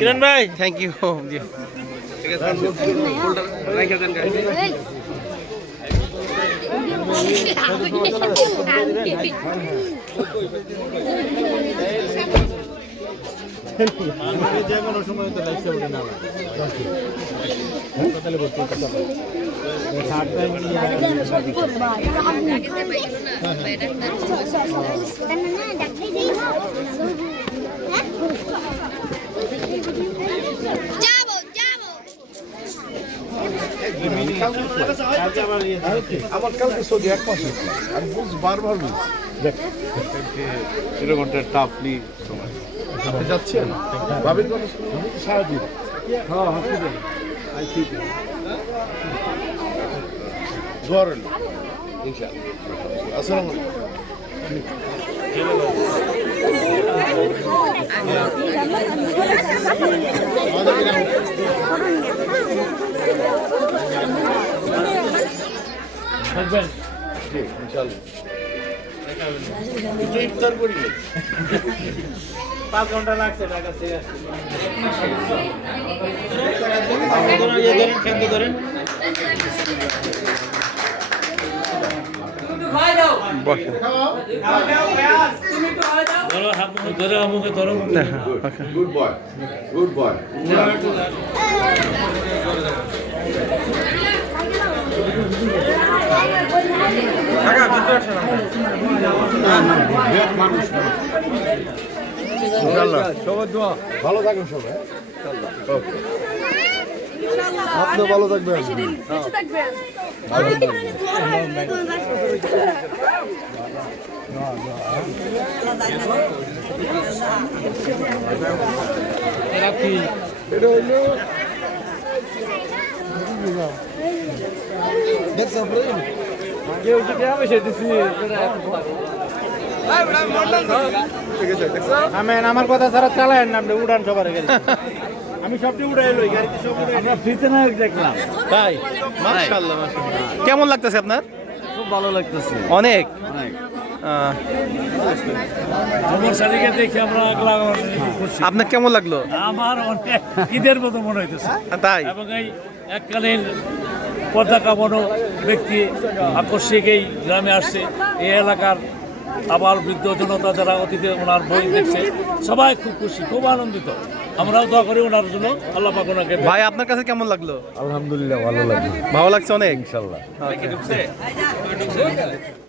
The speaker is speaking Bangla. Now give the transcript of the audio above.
কিরণ ভাই থ্যাংক ইউ জি ঠিক আছে ফুলটা রাইখা দেন গাইস যে কোনো সময় তো লাইফ সেভে না তাহলে বলতে হবে শার্ট টাইম নিয়ে আমার কালকে সৌদি এক মাস আমি বুঝ বারবার বুঝ এরকম একটা টাফলি সময় আপনি যাচ্ছেন ভাবির কথা সারাদিন হ্যাঁ হসপিটাল দোয়া রইল ইনশাআল্লাহ আসসালামু থাকবেন জি ইনশাআল্লাহ এটা ইফতার করি 5 ঘন্টা লাগছে ঢাকা থেকে ধরেন বসে গুড বয় গুড বয় ভালো থাকবেন সবাই আপনি ভালো থাকবেন এটা হইলো কেউ যদি আমি সেদিছি আমার কথা ছাড়া চালায়েন না আপনি উড়ান সবার গাড়ি আমি সবটি উড়াই লই গাড়িতে সব উড়াই আমরা ফ্রিতে না দেখলাম তাই মাশাআল্লাহ মাশাআল্লাহ কেমন লাগতেছে আপনার খুব ভালো লাগতেছে অনেক আমার শাড়িকে দেখে আমরা খুশি আপনার কেমন লাগলো আমার অনেক ঈদের মতো মনে হইতেছে তাই এবং এই এককালীন পতাকা বড় ব্যক্তি আকস্মিক এই গ্রামে আসছে এই এলাকার আবার বৃদ্ধ জনতা যারা অতীতে ওনার বই দেখছে সবাই খুব খুশি খুব আনন্দিত আমরাও দোয়া করি ওনার জন্য আল্লাহ পাক ওনাকে ভাই আপনার কাছে কেমন লাগলো আলহামদুলিল্লাহ ভালো লাগে ভালো লাগছে অনেক ইনশাআল্লাহ Okay.